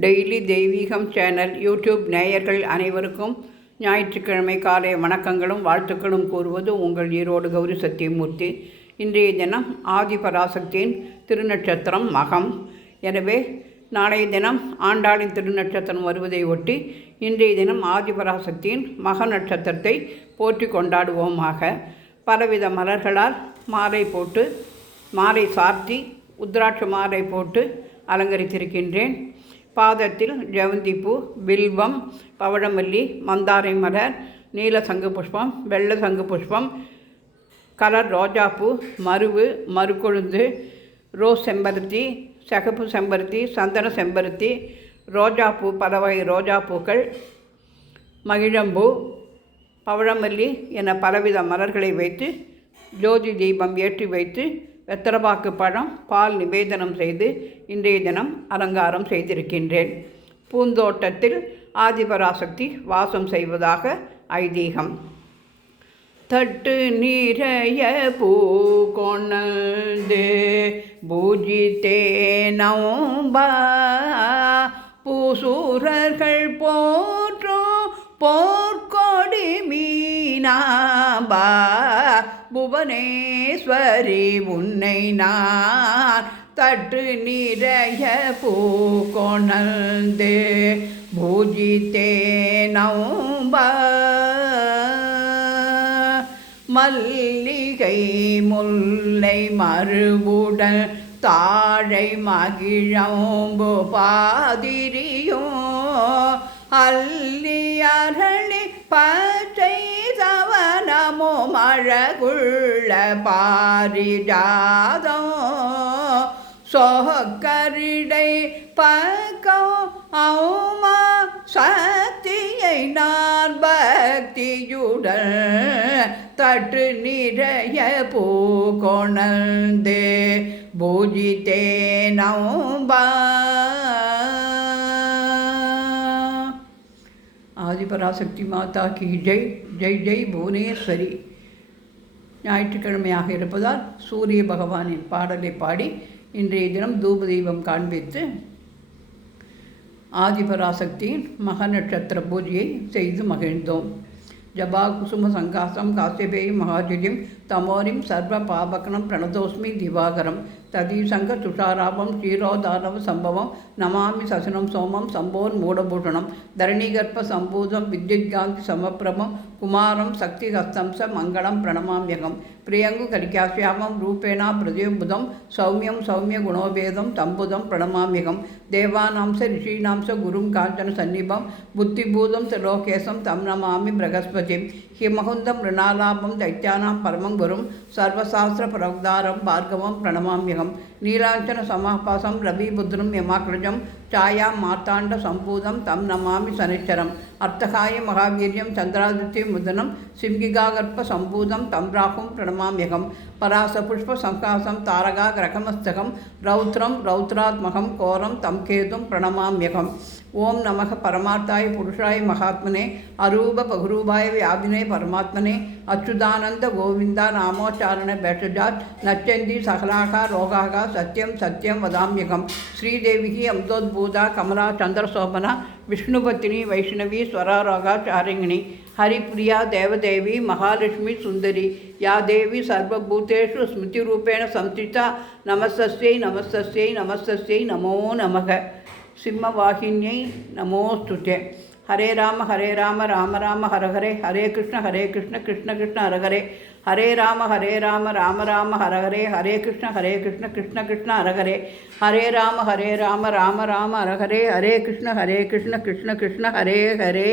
Daily தெய்வீகம் channel YouTube நேயர்கள் அனைவருக்கும் ஞாயிற்றுக்கிழமை காலை வணக்கங்களும் வாழ்த்துக்களும் கூறுவது உங்கள் ஈரோடு கௌரி சத்தியமூர்த்தி. இன்றைய தினம் ஆதிபராசக்தியின் திருநட்சத்திரம் மகம். எனவே நாளைய தினம் ஆண்டாளின் திருநட்சத்திரம் வருவதை ஒட்டி இன்றைய தினம் ஆதிபராசக்தியின் மக நட்சத்திரத்தை போற்றி கொண்டாடுவோமாக. பலவித மலர்களால் மாலை சார்த்தி உத்ராட்ச மாலை போட்டு அலங்கரித்திருக்கின்றேன். பாதத்தில் ஜெவந்திப்பூ, வில்வம், பவழமல்லி, மந்தாரை மலர், நீல சங்கு புஷ்பம், வெள்ளை சங்கு புஷ்பம், கலர் ரோஜாப்பூ, மறுக்கொழுந்து, ரோஸ் செம்பருத்தி, சிகப்பு செம்பருத்தி, சந்தன செம்பருத்தி, ரோஜாப்பூ, பல வகை ரோஜாப்பூக்கள், மகிழம்பூ, பவழமல்லி என பலவித மலர்களை வைத்து ஜோதி தீபம் ஏற்றி வைத்து வெத்தலைப்பாக்கு பழம் பால் நிவேதனம் செய்து இன்றைய தினம் அலங்காரம் செய்திருக்கின்றேன். பூந்தோட்டத்தில் ஆதிபராசக்தி வாசம் செய்வதாக ஐதீகம். தட்டு நீரைய பூ கொணந்து பூஜித்தே நம்ப பூசூரர்கள் போற்றும் போர்க்கொடி மீனாம்பா புவனேஸ்வரி உன்னை நான் தட்டு நிறைய பூ கொணந்து பூஜித்தே நம்ப மல்லிகை முல்லை மறுவுடல் தாழை மகிழம்பு பாதிரியும் அல்லி அரளி பச்சை சவனமோ மழகுள்ள பாரிஜாதம் சோக்கரிடை பக்கம் அவுமா சக்தியை நான் பக்தியுடன் தட்டு நிறைய பூ கொணந்து பூஜித்தே நம்ப. ஆதிபராசக்தி மாதா கி ஜெய். ஜெய் ஜெய் புவனேஸ்வரி. ஞாயிற்றுக்கிழமையாக இருப்பதால் சூரிய பகவானின் பாடலை பாடி இன்றைய தினம் தூப தீபம் காண்பித்து ஆதிபராசக்தியின் மக நட்சத்திர பூஜையை செய்து மகிழ்ந்தோம். ஜபா குசும சங்காசம் காசியபேயும் மகாஜியும் தமோரிம் சர்வ பாபகனம் பிரணதோஸ்மி திவாகரம் ததீசங்க துஷாராபம் க்ஷீரோதாரவ சம்பவம் நமாமி சசனம் சோமம் சம்போர் மூடபூஷணம் தரணிகர்ப்ப சம்பூதம் வித்யுத்காந்தி சமப்பிரபம் குமாரம் சக்தி ஹஸ்தம்ச மங்களம் பிரணமாமியகம் பிரியங்கு கலிகாசியாமம் ரூபேணா பிரதிபுதம் சௌமியம் சௌமிய குணோபேதம் தம்புதம் பிரணமாமியகம் தேவானாம்ச ரிஷீனாம்ச குரும் காஞ்சன சந்நிபம் புத்திபூதம் திலோகேசம் தம் நமாமி பிரகஸ்பதிம் ஹிமகுந்தம் ரிணாலாபம் தைத்தியானாம் பரமம் குரும் சர்வசாஸ்திர பிரவக்தாரம் பார்கவம் பிரணமாமியகம் நீலாஞ்சன சமாபாசம் ரவிபுத்ரம் யமாக்ரஜம் சாயா மார்த்தாண்ட சம்பூதம் தம் நமாமி சனிச்சரம் அர்த்தகாய மகாவீரியம் சந்திராதித்ய முதனம் சிம்கிகாகர்ப்ப சம்பூதம் தம் ராகும் பிரணமாமியகம் பராச புஷ்ப சங்காசம் தாரகா கிரகமஸ்தகம் ரௌத்ரம் ரௌத்ராத்மகம் கோரம் தம் கேதும் பிரணமாமியகம். ஓம் நமக பரமார்த்தாய புருஷாய மகாத்மனே அரூப பகுரூபாய வியாபினே பரமாத்மனே அச்சுதானந்த கோவிந்தா நாமோச்சாரண பேஷஜாத் நச்சந்தி சகலாகா ரோகாகா சத்யம் சத்யம் வதாமியகம். ஸ்ரீதேவிகி அம்தோத்பூதா கமலா சந்திரசோபனா விஷ்ணுபத்தினி வைஷ்ணவி ஸ்வராரோகா சாரிங்கிணி ஹரிப்ரியா தேவதேவி மகாலட்சுமி சுந்தரி யா தேவி சர்வபூதேஷு ஸ்மிருதிரூபேண சம்ஸ்திதா நமஸ்தஸ்யை நமஸ்தஸ்யை நமஸ்தஸ்யை நமோ நமக. சிம்மவாகின்யை நமோஸ்துதே. ஹரே ராம ராம ராம ஹர ஹரே ஹரே கிருஷ்ண கிருஷ்ண கிருஷ்ண ஹர ஹரே ஹரே ராம ராம ராம ஹர ஹரே ஹரே கிருஷ்ண கிருஷ்ண கிருஷ்ண ஹர ஹரே ஹரே ராம ராம ராம ஹர ஹரே ஹரே கிருஷ்ண கிருஷ்ண கிருஷ்ண ஹரே ஹரே.